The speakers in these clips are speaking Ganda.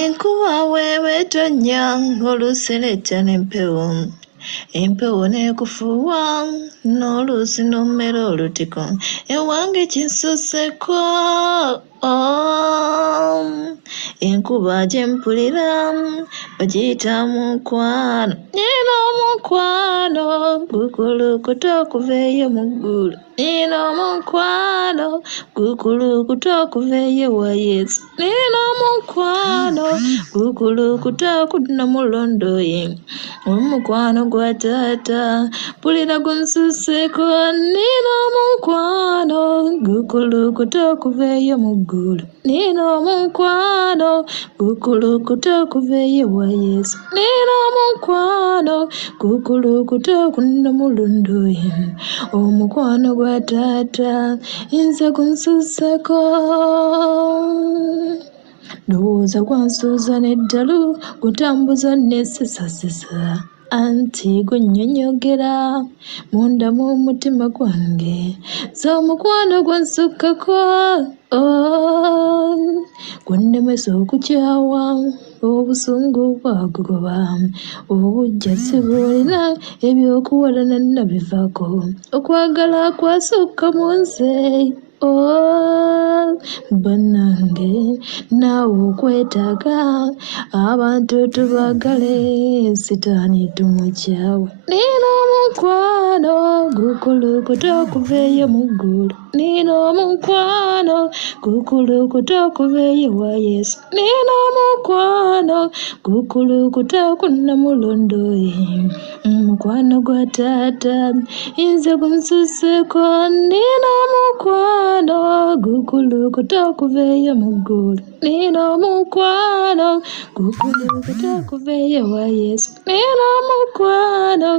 Enkuba wewetonnya oluseleta n'empewo. Empewo n'ekufuuwa n'oluusi n'ommera olutiko. Ewange kinsusseko enkuba gye mpulira bagiyita mukwano. Nina omukwano gukulukuta okuva eyo mu ggulu. Nina omukwano gukulukuta okuva eyo wa Yesu. Nina omukwano gukulukuta okudda mu londo ye. Omukwano gwa taata mpulira gunsusseko. Nina omukwano gukulukuta okuva eyo mu ggulu. Nina omukwano gukulukuta okuva eyo wa Yesu. Nina omukwano gukulukuta okudda mu londo ye. Omukwano gwa taata nze gunsusseko. Ndowooza gwansuuza n'eddalu gutambuza n'essesasesa. Anti gunnyonnyogera munda mu mutima gwange. So omukwano gwansukkako gunnemesa okukyawa obusungu bwagugoba. Obujja sibuulina ebyokuwalana nabivaako. Okwagala kwasukka mu nze. Bannange naawe okwetaaga abantu tubagale sitaani tumukyawe. Nina omukwano gukulukuta okuva eyo mu ggulu. Nina omukwano gukulukuta okuva eyo wa Yesu. Nina omukwano gukulukuta okudda mu londo ye. Omukwano gwa taata nze gunsusseko. Nina omukwano gukulukuta okuva eyo mu ggulu. Nina omukwano gukulukuta okuva eyo wa Yesu. Nina omukwano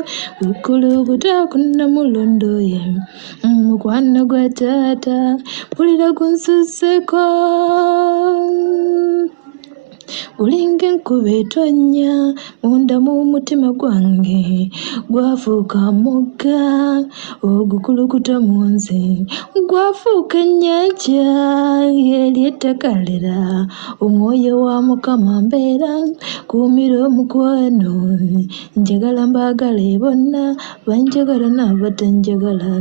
gukulukuta okudda mu londo ye. Omukwano gwa taata mpulira gunsusseko. Gulinga enkuba etonnya munda mu mutima gwange. Gwafuuka mugga ogukulukuta mu nze. Gwafuuka ennyanja eri ettakalira. Omwoyo wa Mukama mbeera kuumira omukwano. Njagala mbaagale bonna banjagala n'abatanjagala.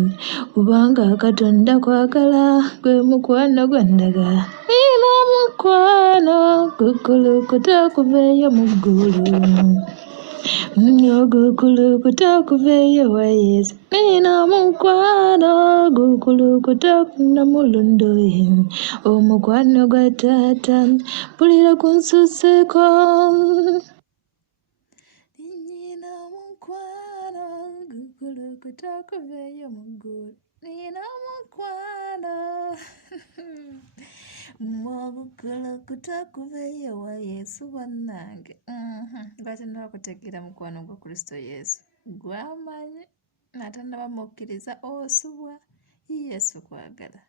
Kubanga Katonda kwagala gwe mukwano gw'endagala. Nina omukwano gukulukuta okuva eyo mu ggulu. Gukulukuta okuva eyo wa Yesu. Nina omukwano gukulukuta okudda mu londo ye. Omukwano gwa taata mpulira gunsusseko. Nina omukwano gukulukuta okuva eyo mu ggulu. Nina omukwano gukulukuta okuva eyo wa Yesu bannange. Lwaki kutegeera mukwano gwa Kristo Yesu gw'amanyi n'atannaba mukkiriza osubwa Yesu kwagala.